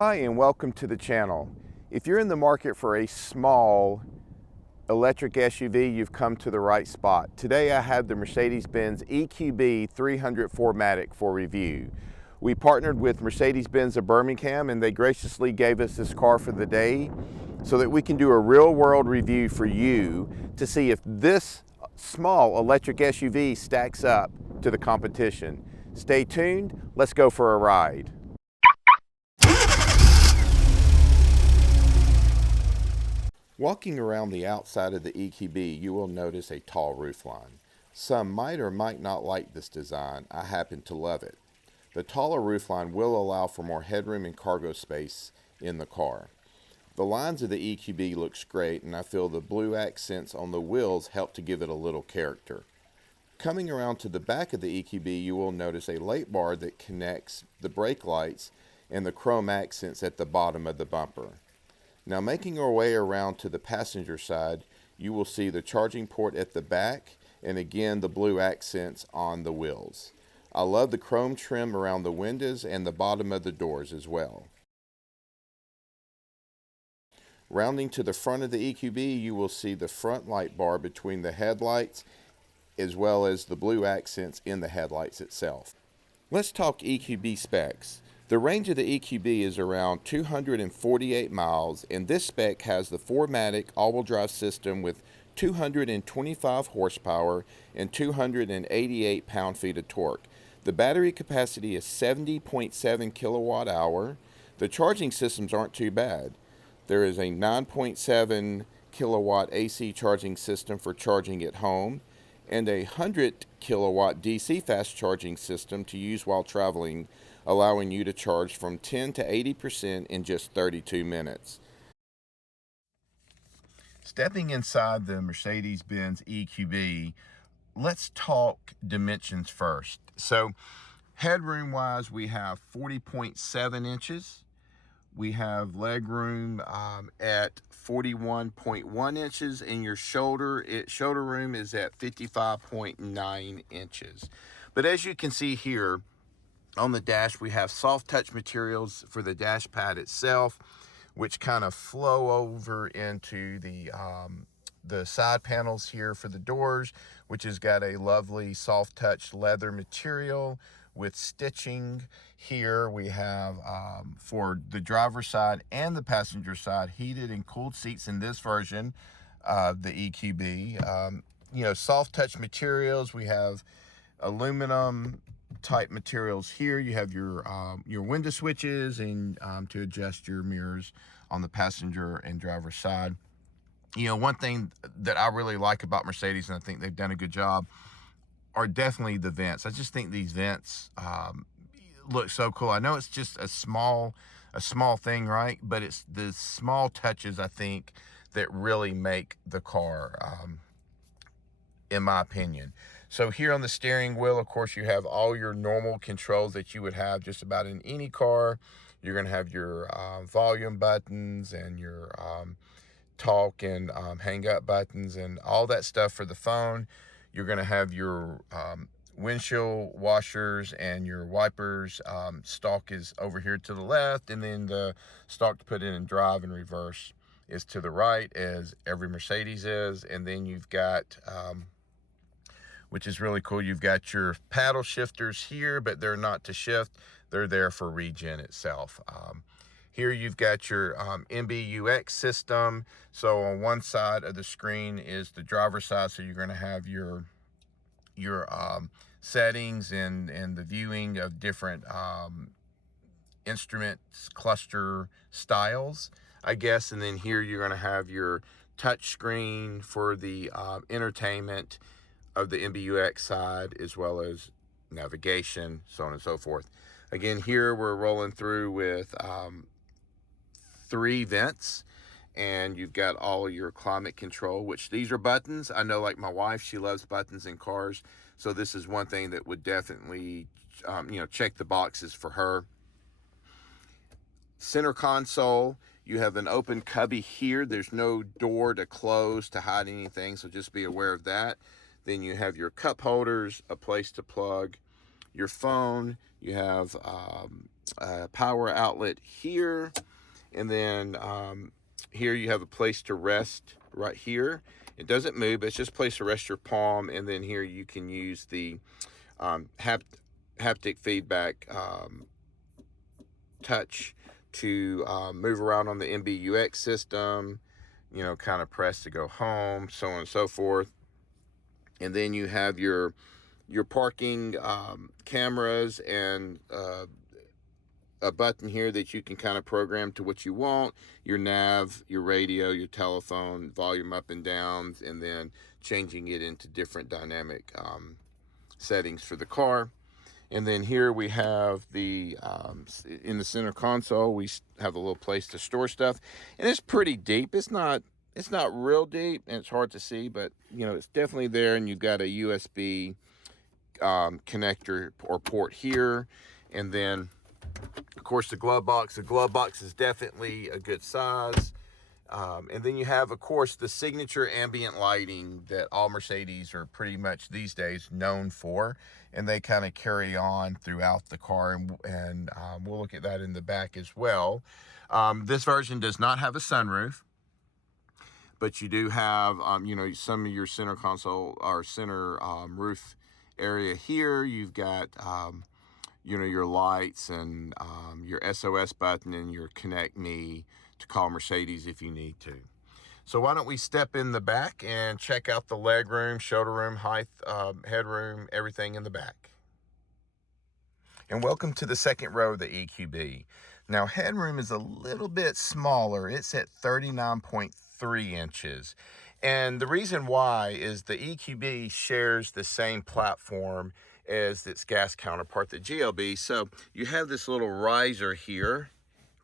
Hi and welcome to the channel. If you're in the market for a small electric SUV, you've come to the right spot. Today I have the Mercedes-Benz EQB 300 4MATIC for review. We partnered with Mercedes-Benz of Birmingham and they graciously gave us this car for the day so that we can do a real-world review for you to see if this small electric SUV stacks up to the competition. Stay tuned, let's go for a ride. Walking around the outside of the EQB, you will notice a tall roofline. Some might or might not like this design. I happen to love it. The taller roofline will allow for more headroom and cargo space in the car. The lines of the EQB looks great, and I feel the blue accents on the wheels help to give it a little character. Coming around to the back of the EQB, you will notice a light bar that connects the brake lights and the chrome accents at the bottom of the bumper. Now, making our way around to the passenger side, you will see the charging port at the back and again the blue accents on the wheels. I love the chrome trim around the windows and the bottom of the doors as well. Rounding to the front of the EQB, you will see the front light bar between the headlights as well as the blue accents in the headlights itself. Let's talk EQB specs. The range of the EQB is around 248 miles, and this spec has the 4MATIC all-wheel drive system with 225 horsepower and 288 pound-feet of torque. The battery capacity is 70.7 kilowatt hour. The charging systems aren't too bad. There is a 9.7 kilowatt AC charging system for charging at home, and a 100 kilowatt DC fast charging system to use while traveling, allowing you to charge from 10 to 80% in just 32 minutes. Stepping inside the Mercedes-Benz EQB, let's talk dimensions first. So headroom wise, we have 40.7 inches. We have leg room at 41.1 inches, and your shoulder room is at 55.9 inches. But as you can see here on the dash, we have soft touch materials for the dash pad itself, which kind of flow over into the side panels here for the doors, which has got a lovely soft touch leather material with stitching. Here we have for the driver's side and the passenger side heated and cooled seats in this version of the EQB. Soft touch materials. We have aluminum type materials here. You have your window switches and to adjust your mirrors on the passenger and driver's side. One thing that I really like about Mercedes, and I think they've done a good job, are definitely the vents. I just think these vents look so cool. I know it's just a small thing, right? But it's the small touches, I think, that really make the car, in my opinion. So here on the steering wheel, of course, you have all your normal controls that you would have just about in any car. You're going to have your volume buttons and your talk and hang up buttons and all that stuff for the phone. You're going to have your windshield washers and your wipers. Stalk is over here to the left, and then the stalk to put in and drive and reverse is to the right, as every Mercedes is. And then you've got which is really cool, you've got your paddle shifters here, but they're not to shift. They're there for regen itself. Here you've got your MBUX system. So on one side of the screen is the driver's side, so you're going to have your settings and the viewing of different instruments, cluster styles, I guess. And then here you're going to have your touch screen for the entertainment of the MBUX side, as well as navigation, so on and so forth. Again, here we're rolling through with 3 vents, and you've got all your climate control, which these are buttons. I know, like my wife, she loves buttons in cars, so this is one thing that would definitely check the boxes for her. Center console, you have an open cubby here. There's no door to close to hide anything, so just be aware of that. Then you have your cup holders, a place to plug your phone. You have power outlet here, and then here you have a place to rest right here. It doesn't move, it's just a place to rest your palm, and then here you can use the haptic feedback touch to move around on the MBUX system, you know, kind of press to go home, so on and so forth. And then you have your parking cameras and a button here that you can kind of program to what you want, your nav, your radio, your telephone, volume up and down, and then changing it into different dynamic settings for the car. And then here we have the in the center console, we have a little place to store stuff, and it's pretty deep. It's not real deep, and it's hard to see, but you know, it's definitely there. And you've got a USB connector or port here, and then of course the glove box. The glove box is definitely a good size. And then you have, of course, the signature ambient lighting that all Mercedes are pretty much these days known for, and they kind of carry on throughout the car, and we'll look at that in the back as well. This version does not have a sunroof, but you do have, you know, some of your center console or center roof area here. You've got, you know, your lights and your SOS button and your Connect Me to call Mercedes if you need to. So why don't we step in the back and check out the leg room, shoulder room, height, headroom, everything in the back. And welcome to the second row of the EQB. Now headroom is a little bit smaller. It's at 39.3 inches. And the reason why is the EQB shares the same platform as its gas counterpart, the GLB. So you have this little riser here,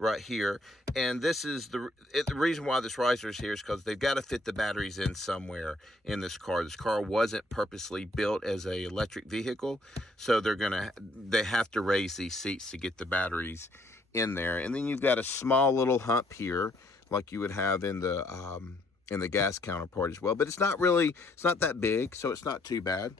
right here, and this is the reason why this riser is here is because they've got to fit the batteries in somewhere in this car. This car wasn't purposely built as a electric vehicle, so they have to raise these seats to get the batteries in there. And then you've got a small little hump here, like you would have in the gas counterpart as well. But it's not that big, so it's not too bad.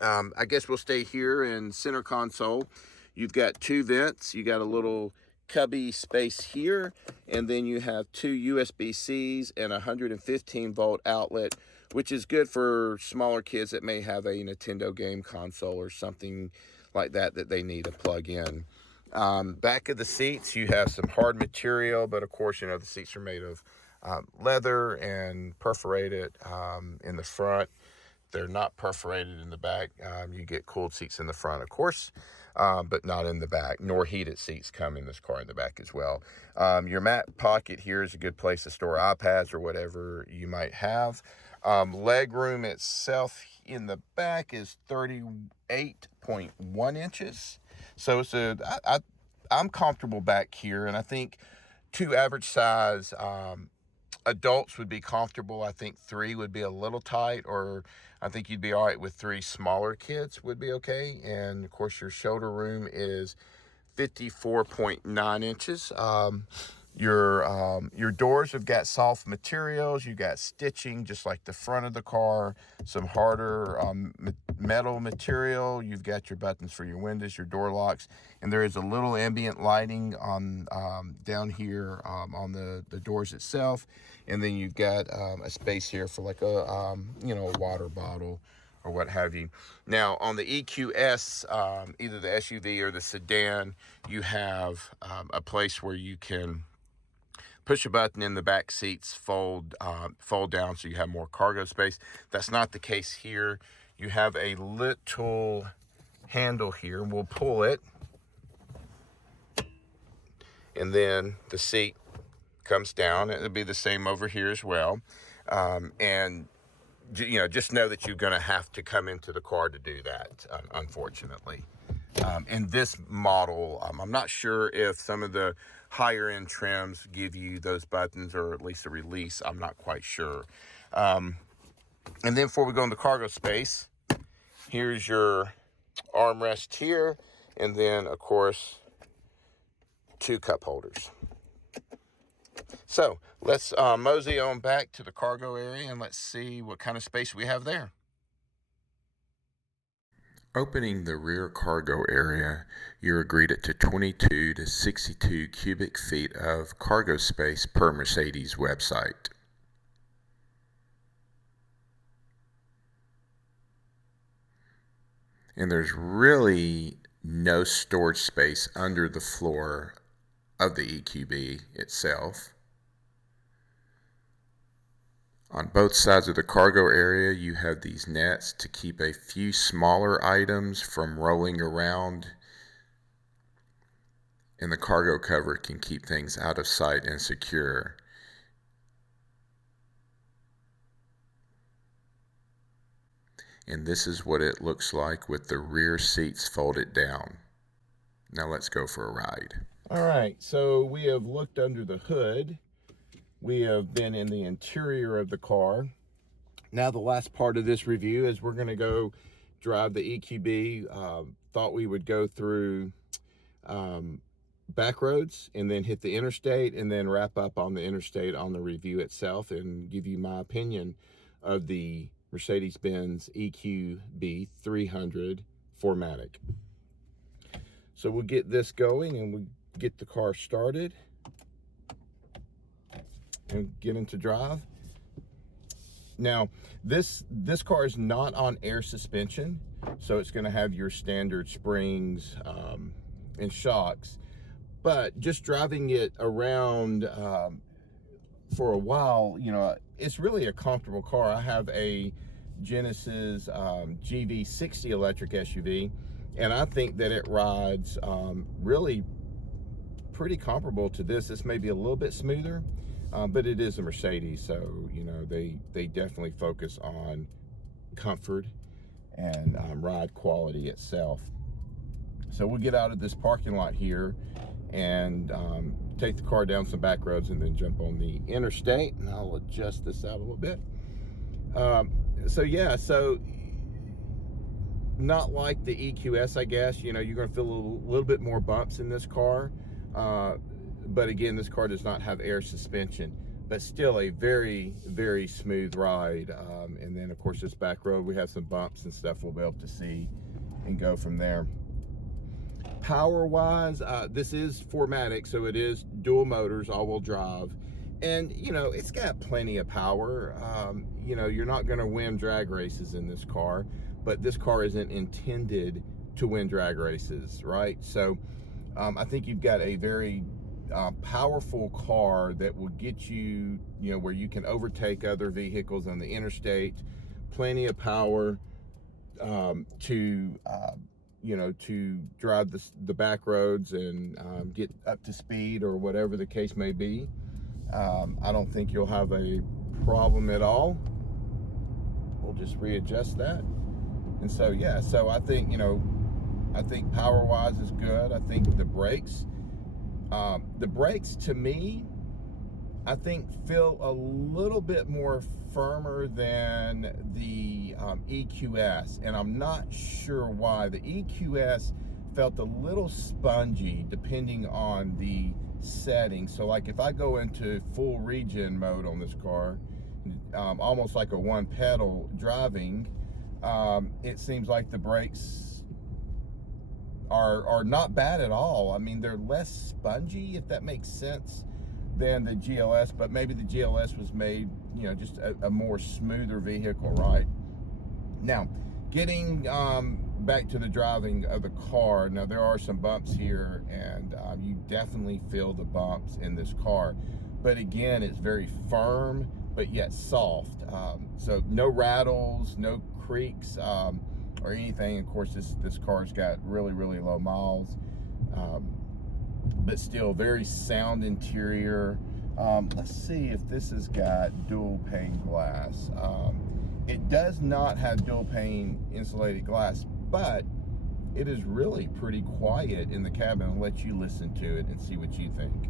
I guess we'll stay here in center console. You've got two vents. You got a little cubby space here, and then you have two USB-Cs and a 115 volt outlet, which is good for smaller kids that may have a Nintendo game console or something like that they need to plug in. Back of the seats, you have some hard material, but of course, you know, the seats are made of leather and perforated in the front. They're not perforated in the back. You get cooled seats in the front, of course, but not in the back, nor heated seats come in this car in the back as well. Your mat pocket here is a good place to store iPads or whatever you might have. Leg room itself in the back is 38.1 inches. So I'm comfortable back here, and I think two average size adults would be comfortable. I think three would be a little tight, or I think you'd be all right with three smaller kids would be okay. And of course your shoulder room is 54.9 inches. Your doors have got soft materials. You got stitching just like the front of the car, some harder metal material. You've got your buttons for your windows, your door locks, and there is a little ambient lighting on down here on the doors itself. And then you've got a space here for like a you know, a water bottle or what have you. Now on the EQS, either the SUV or the sedan, you have a place where you can push a button in the back seats, fold down so you have more cargo space. That's not the case here. You have a little handle here, and we'll pull it, and then the seat comes down. It'll be the same over here as well. And you know, just know that you're going to have to come into the car to do that, unfortunately. In this model, I'm not sure if some of the higher end trims give you those buttons, or at least a release. I'm not quite sure. And then before we go in the cargo space, here's your armrest here, and then of course two cup holders. So let's mosey on back to the cargo area, and let's see what kind of space we have there. Opening the rear cargo area, you're greeted to 22 to 62 cubic feet of cargo space per Mercedes website. And there's really no storage space under the floor of the EQB itself. On both sides of the cargo area, you have these nets to keep a few smaller items from rolling around, and the cargo cover can keep things out of sight and secure. And this is what it looks like with the rear seats folded down. Now let's go for a ride. All right, so we have looked under the hood. We have been in the interior of the car. Now the last part of this review is we're gonna go drive the EQB. Thought we would go through back roads and then hit the interstate and then wrap up on the interstate on the review itself and give you my opinion of the Mercedes-Benz EQB 300 4MATIC. So we'll get this going and we'll get the car started and get into drive. Now, this car is not on air suspension, so it's going to have your standard springs and shocks. But just driving it around for a while, you know, it's really a comfortable car. I have a Genesis GV60 electric SUV, and I think that it rides really pretty comparable to this. This may be a little bit smoother. But it is a Mercedes, so you know they definitely focus on comfort and ride quality itself. So we'll get out of this parking lot here and take the car down some back roads and then jump on the interstate, and I'll adjust this out a little bit. So yeah, so not like the EQS, I guess. You know, you're going to feel a little bit more bumps in this car. But again, this car does not have air suspension, but still a very, very smooth ride. And then of course this back road, we have some bumps and stuff we'll be able to see and go from there. Power wise, this is 4MATIC, so it is dual motors, all-wheel drive. And you know, it's got plenty of power. You know, you're not gonna win drag races in this car, but this car isn't intended to win drag races, right? So I think you've got a very powerful car that will get you, you know, where you can overtake other vehicles on the interstate. Plenty of power to you know, to drive the back roads and get up to speed or whatever the case may be. I don't think you'll have a problem at all. We'll just readjust that. And so yeah, so I think, you know, I think power wise is good. I think the brakes to me, I think feel a little bit more firmer than the EQS, and I'm not sure why. The EQS felt a little spongy depending on the setting. So like if I go into full regen mode on this car, almost like a one pedal driving, it seems like the brakes are not bad at all. I mean, they're less spongy, if that makes sense, than the GLS, but maybe the GLS was made, you know, just a more smoother vehicle, right? Now, getting back to the driving of the car, now there are some bumps here, and you definitely feel the bumps in this car. But again, it's very firm, but yet soft. So no rattles, no creaks, or anything. Of course, this car's got really, really low miles, but still very sound interior. Let's see if this has got dual pane glass. It does not have dual pane insulated glass, but it is really pretty quiet in the cabin. I'll let you listen to it and see what you think.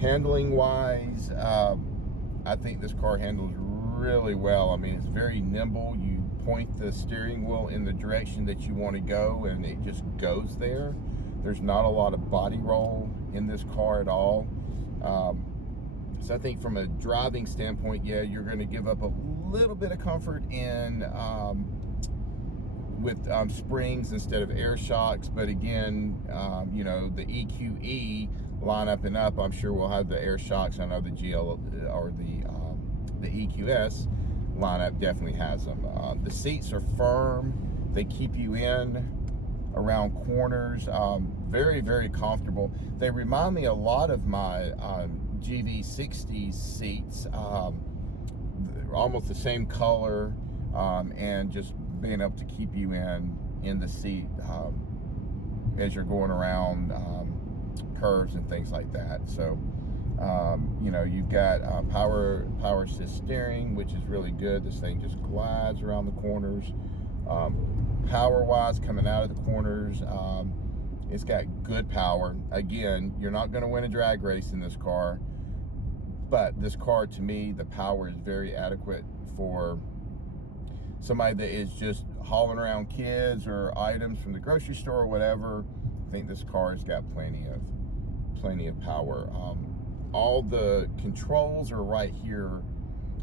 Handling wise, I think this car handles really well. I mean, it's very nimble. You point the steering wheel in the direction that you want to go and it just goes there. There's not a lot of body roll in this car at all. So I think from a driving standpoint, yeah, you're going to give up a little bit of comfort in with springs instead of air shocks, but again, you know, the EQE lineup and up, I'm sure we'll have the air shocks. I know the GL or the EQS lineup definitely has them. The seats are firm. They keep you in around corners. Very, very comfortable. They remind me a lot of my GV60 seats. Almost the same color, and just being able to keep you in the seat as you're going around curves and things like that. So you know, you've got power assist steering, which is really good. This thing just glides around the corners. Power wise, coming out of the corners, it's got good power. Again, you're not going to win a drag race in this car, but this car, to me, the power is very adequate for somebody that is just hauling around kids or items from the grocery store or whatever. I think this car has got plenty of power. All the controls are right here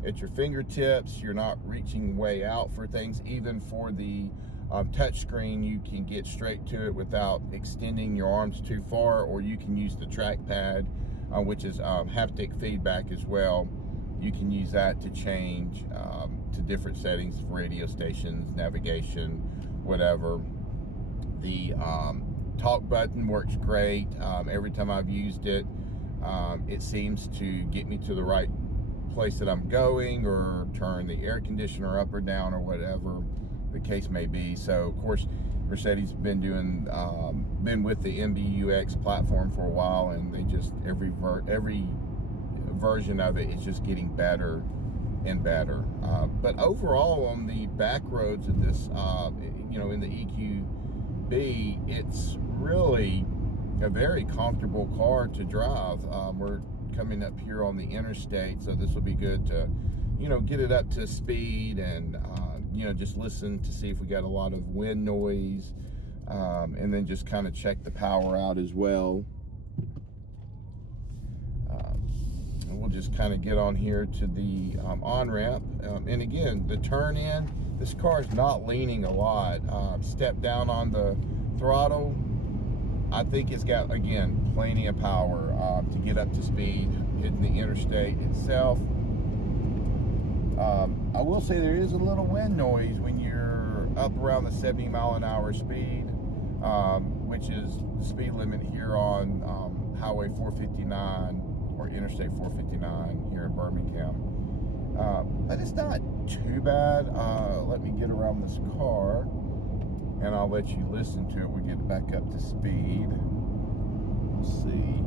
at your fingertips. You're not reaching way out for things. Even for the touch screen, you can get straight to it without extending your arms too far, or you can use the trackpad, which is haptic feedback as well. You can use that to change to different settings, radio stations, navigation, whatever. The talk button works great. Every time I've used it, it seems to get me to the right place that I'm going, or turn the air conditioner up or down, or whatever the case may be. So of course, Mercedes been with the MBUX platform for a while, and they just every version of it is just getting better and better. But overall, on the back roads of this, you know, in the EQB, it's really a very comfortable car to drive. We're coming up here on the interstate, so this will be good to, you know, get it up to speed and you know, just listen to see if we got a lot of wind noise, and then just kind of check the power out as well. And we'll just kind of get on here to the on-ramp, and again, the turn in, this car is not leaning a lot. Step down on the throttle, I think it's got, again, plenty of power to get up to speed hitting the interstate itself. I will say there is a little wind noise when you're up around the 70 mile an hour speed, which is the speed limit here on Highway 459 or Interstate 459 here in Birmingham. But it's not too bad. Let me get around this car and I'll let you listen to it. We'll get back up to speed. Let's see.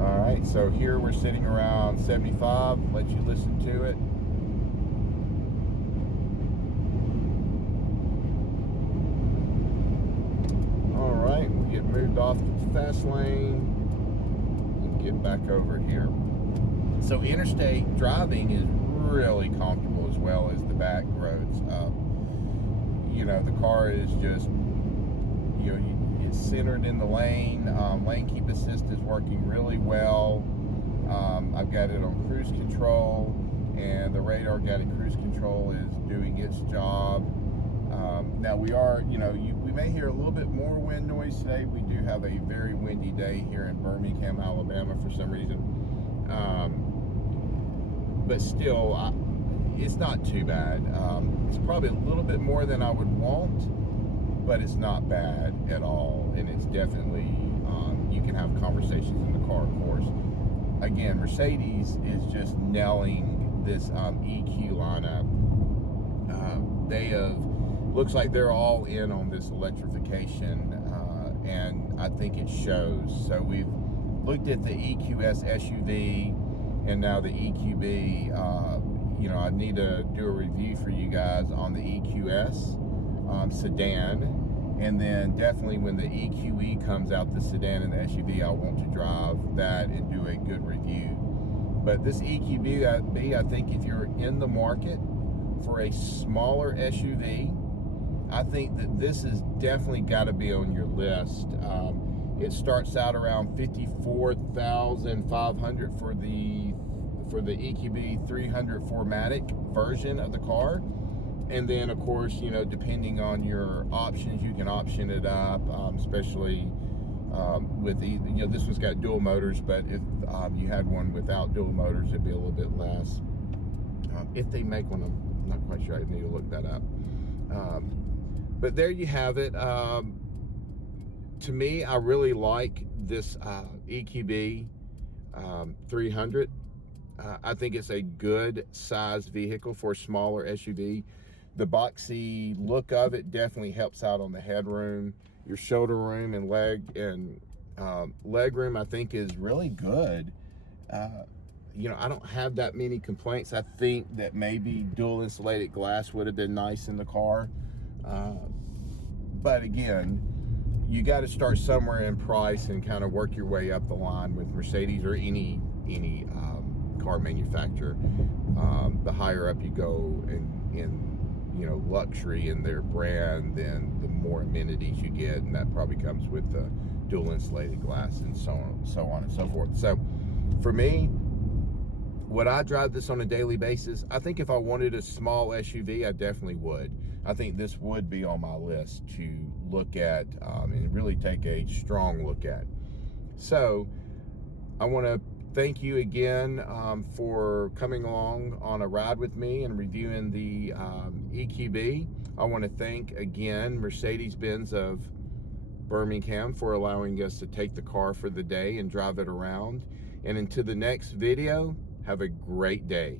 All right, so here we're sitting around 75. Let you listen to it. All right, we get moved off the fast lane and get back over here. So interstate driving is really comfortable, as well as the back roads. You know, the car is just, you know, it's centered in the lane. Lane keep assist is working really well. I've got it on cruise control, and the radar guided cruise control is doing its job. Now we are, you know, we may hear a little bit more wind noise today. We do have a very windy day here in Birmingham, Alabama, for some reason. But still, it's not too bad. It's probably a little bit more than I would want, but it's not bad at all. And it's definitely, you can have conversations in the car, of course. Again, Mercedes is just nailing this EQ lineup. They have, looks like they're all in on this electrification, and I think it shows. So we've looked at the EQS SUV and now the EQB. You know, I need to do a review for you guys on the EQS sedan, and then definitely when the EQE comes out, the sedan and the SUV, I want to drive that and do a good review. But this EQB, I think if you're in the market for a smaller SUV, I think that this has definitely got to be on your list. It starts out around $54,500 for the for the EQB 300 4MATIC version of the car. And then, of course, you know, depending on your options, you can option it up, especially with you know, this one's got dual motors, but if you had one without dual motors, it'd be a little bit less. If they make one, I'm not quite sure. I need to look that up. But there you have it. To me, I really like this EQB 300. I think it's a good size vehicle for a smaller SUV. The boxy look of it definitely helps out on the headroom. Your shoulder room and leg room, I think, is really good. You know, I don't have that many complaints. I think that maybe dual insulated glass would have been nice in the car. But again, you got to start somewhere in price and kind of work your way up the line with Mercedes or any car manufacturer. The higher up you go in you know, luxury in their brand, then the more amenities you get, and that probably comes with the dual insulated glass and so on and so forth. So for me, would I drive this on a daily basis? I think if I wanted a small SUV, I definitely would. I think this would be on my list to look at and really take a strong look at. So I want to thank you again for coming along on a ride with me and reviewing the EQB. I want to thank again Mercedes-Benz of Birmingham for allowing us to take the car for the day and drive it around. And until the next video, have a great day.